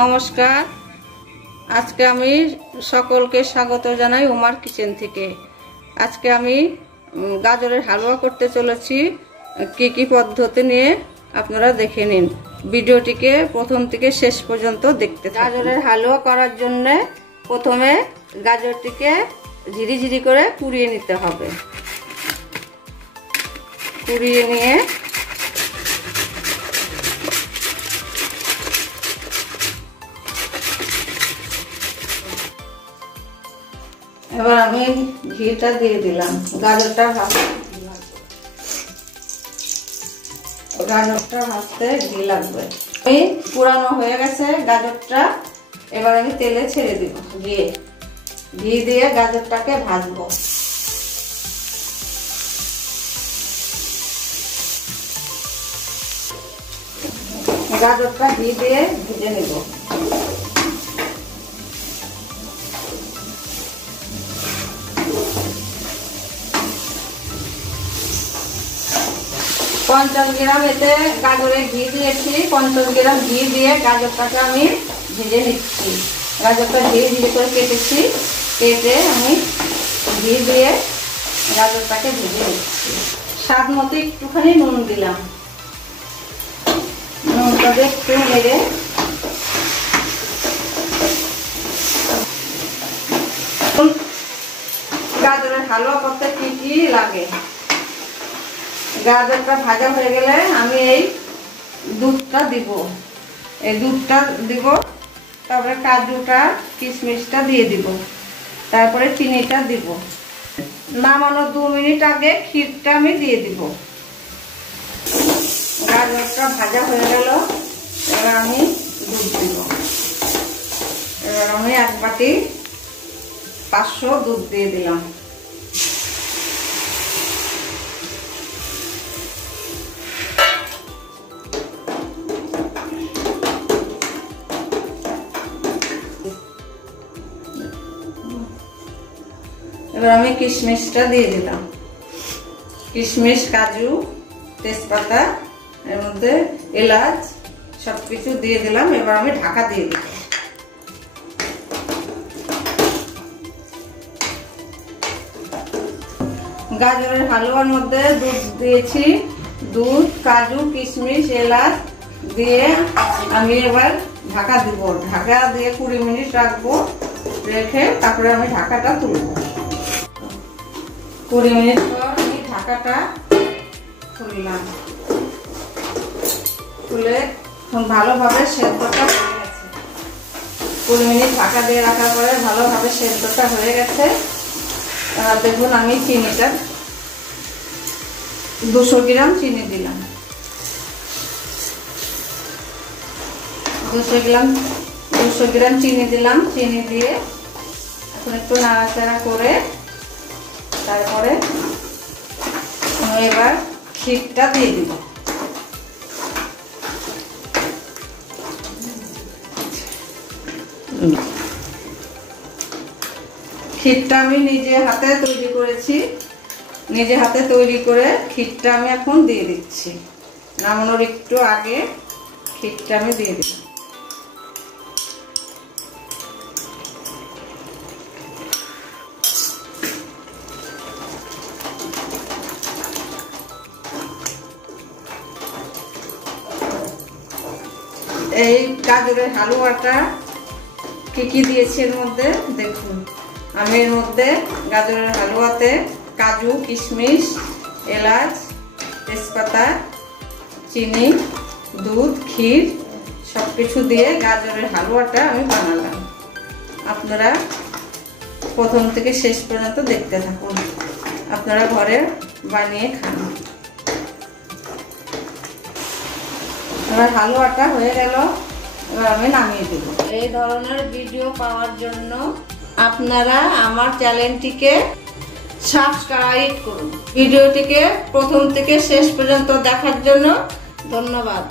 নমস্কার। আজকে আমি সকলকে স্বাগত জানাই উমার কিচেন থেকে। আজকে আমি গাজরের হালুয়া করতে চলেছি। কি কি পদ্ধতি নিয়ে আপনারা দেখে নিন, ভিডিওটিকে প্রথম থেকে শেষ পর্যন্ত দেখতে থাকুন। গাজরের হালুয়া করার জন্য প্রথমে গাজরটিকে ঝিরিঝিরি করে কুড়িয়ে নিতে হবে। কুড়িয়ে নিয়ে এবার আমি ঘিটা দিয়ে দিলাম। গাজরটা ভাজতে ঘি লাগবে। আমি পুরানো হয়ে গেছে গাজরটা, এবার আমি তেলে ছেড়ে দিব। ঘি দিয়ে গাজরটাকে ভাজবো। গাজরটা ঘি দিয়ে ভেজে নেব। 50 গ্রাম এতে গাজরে ঘি দিয়েছি। 50 গ্রাম ঘি দিয়ে গাজরটাকে আমি ভেজে নিচ্ছি। গাজরটা ধীরে করে কেটেছি, কেটে আমি ঘি দিয়ে গাজরটাকে ভেজে নিচ্ছি। স্বাদ মতো একটুখানি নুন দিলাম। নুনটা একটু নেড়ে গাজরের হালুয়া করতে কি কি লাগে। গাজরটা ভাজা হয়ে গেলে আমি এই দুধটা দিব। তারপরে কাজুটা কিশমিশটা দিয়ে দিব, তারপরে চিনিটা দিব। নামানোর 2 মিনিট আগে ক্ষীরটা আমি দিয়ে দিব। গাজরটা ভাজা হয়ে গেল, এবার আমি দুধ দিব। এবার আমি 1 বাটি 500 দুধ দিয়ে দিলাম। এবার আমি কিশমিশটা দিয়ে দিলাম। কিশমিশ, কাজু, তেজপাতা, এর মধ্যে এলাচ সবকিছু দিয়ে দিলাম। এবার আমি ঢাকা দিয়ে দিলাম। গাজরের হালুয়ার মধ্যে দুধ দিয়েছি। দুধ, কাজু, কিশমিশ, এলাচ দিয়ে আমি এবার ঢাকা দিব। ঢাকা দিয়ে 20 মিনিট রাখবো। রেখে তারপরে আমি ঢাকাটা তুলব। 20 মিনিট পর আমি ঢাকাটা খুললাম। খুলে ভালোভাবে সেদ্ধটা হয়ে গেছে। 20 মিনিট ঢাকা দিয়ে রাখার পরে ভালোভাবে সেদ্ধটা হয়ে গেছে। দেখুন আমি চিনিটা 200 গ্রাম চিনি দিলাম। 200 গ্রাম চিনি দিলাম। চিনি দিয়ে এখন একটু নাড়াচাড়া করে তারপরে এবার ক্ষীরটা দিয়ে দিব। ক্ষীরটা আমি নিজে হাতে তৈরি করেছি। নিজে হাতে তৈরি করে ক্ষীরটা আমি এখন দিয়ে দিচ্ছি। নামানোর একটু আগে ক্ষীরটা আমি দিয়ে দিচ্ছি। এই গাজরের হালুয়াটা কি কি দিয়েছি এর মধ্যে দেখুন। আমি এর মধ্যে গাজরের হালুয়াতে কাজু, কিশমিশ, এলাচ, তেজপাতা, চিনি, দুধ, ক্ষীর সবকিছু দিয়ে গাজরের হালুয়াটা আমি বানালাম। আপনারা প্রথম থেকে শেষ পর্যন্ত দেখতে থাকুন। আপনারা ঘরে বানিয়ে খান। এবার হালুয়াটা হয়ে গেল, এবার আমি নামিয়ে দেব। এই ধরনের ভিডিও পাওয়ার জন্য আপনারা আমার চ্যানেলটিকে সাবস্ক্রাইব করুন। ভিডিওটিকে প্রথম থেকে শেষ পর্যন্ত দেখার জন্য ধন্যবাদ।